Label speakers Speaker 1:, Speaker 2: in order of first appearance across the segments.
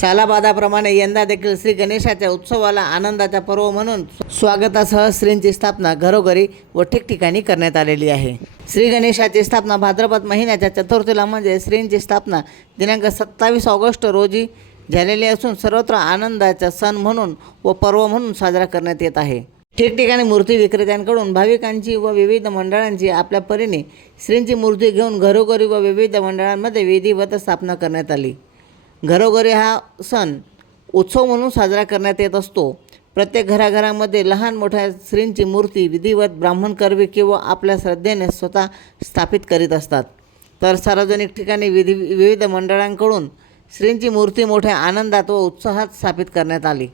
Speaker 1: सालाबादाप्रमाणे यंदा देखील श्री गणेशाच्या उत्सवाला आनंदाचा पर्व म्हणून स्वागतासह श्रींची स्थापना घरोघरी व ठिकठिकाणी करण्यात आलेली आहे. श्री गणेशाची स्थापना भाद्रपद महिन्याच्या चतुर्थीला म्हणजे श्रींची स्थापना दिनांक सत्तावीस ऑगस्ट रोजी झालेली असून सर्वत्र आनंदाचा सण म्हणून व पर्व म्हणून साजरा करण्यात येत आहे. ठिकठिकाणी मूर्ती विक्रेत्यांकडून भाविकांची व विविध मंडळांची आपल्या परीने श्रींची मूर्ती घेऊन घरोघरी व विविध मंडळांमध्ये विधिवत स्थापना करण्यात आली. घरोघरी हा सण उत्सव म्हणून साजरा करण्यात येत असतो. प्रत्येक घराघरामध्ये लहान मोठ्या श्रींची मूर्ती विधिवत ब्राह्मण कर्वी किंवा आपल्या श्रद्धेने स्वतः स्थापित करीत असतात. तर सार्वजनिक ठिकाणी विधी विविध मंडळांकडून श्रींची मूर्ती मोठ्या आनंदात व उत्साहात स्थापित करण्यात आली.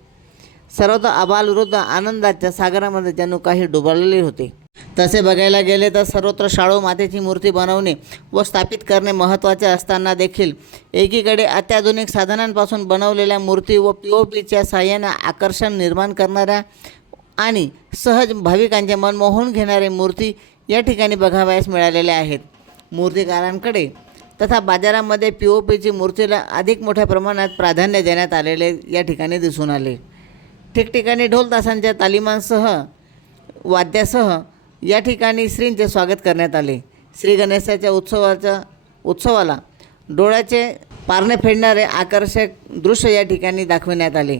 Speaker 1: सर्वदा आबालवृद्ध आनंदाच्या सागरामध्ये जणू काही डुबाळलेले होते. तसे बघायला गेले तर सर्वत्र शाळू मातेची मूर्ती बनवणे व स्थापित करणे महत्त्वाचे असताना देखील एकीकडे अत्याधुनिक साधनांपासून बनवलेल्या मूर्ती व पी ओ पीच्या साह्याने आकर्षण निर्माण करणाऱ्या आणि सहज भाविकांचे मन मोहून घेणारे मूर्ती या ठिकाणी बघावयास मिळालेल्या आहेत. मूर्तिकारांकडे तथा बाजारामध्ये पी ओ पीची मूर्तीला अधिक मोठ्या प्रमाणात प्राधान्य देण्यात आलेले या ठिकाणी दिसून आले. ठिकठिकाणी ढोल तासांच्या तालिमांसह वाद्यासह या ठिकाणी श्रींचे स्वागत करण्यात आले. श्री गणेशाच्या उत्सवाच्या उत्सवाला डोळ्याचे पारणे फेडणारे आकर्षक दृश्य या ठिकाणी दाखविण्यात आले.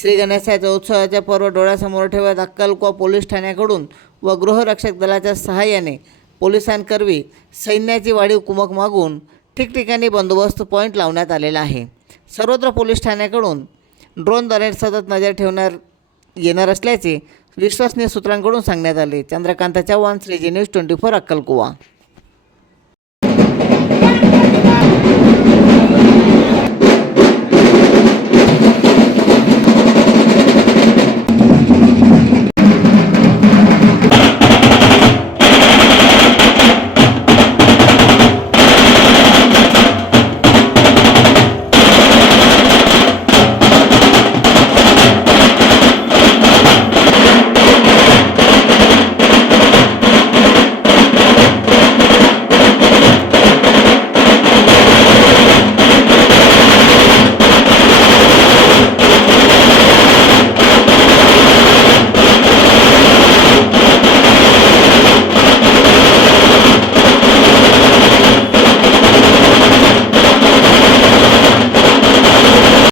Speaker 1: श्री गणेशाच्या उत्सवाचे पर्व डोळ्यासमोर ठेवत अक्कलकोवा पोलीस ठाण्याकडून व गृहरक्षक दलाच्या सहाय्याने पोलिसांकरवी सैन्याची वाढीव कुमक मागून ठिकठिकाणी बंदोबस्त पॉईंट लावण्यात आलेला आहे. सर्वत्र पोलीस ठाण्याकडून ड्रोनद्वारे सतत नजर ठेवणार येणार असल्याचे विश्वसनीय सूत्रांकडून सांगण्यात आले. Chandrakant Chavan Shriji news twenty four अक्कलकुवा.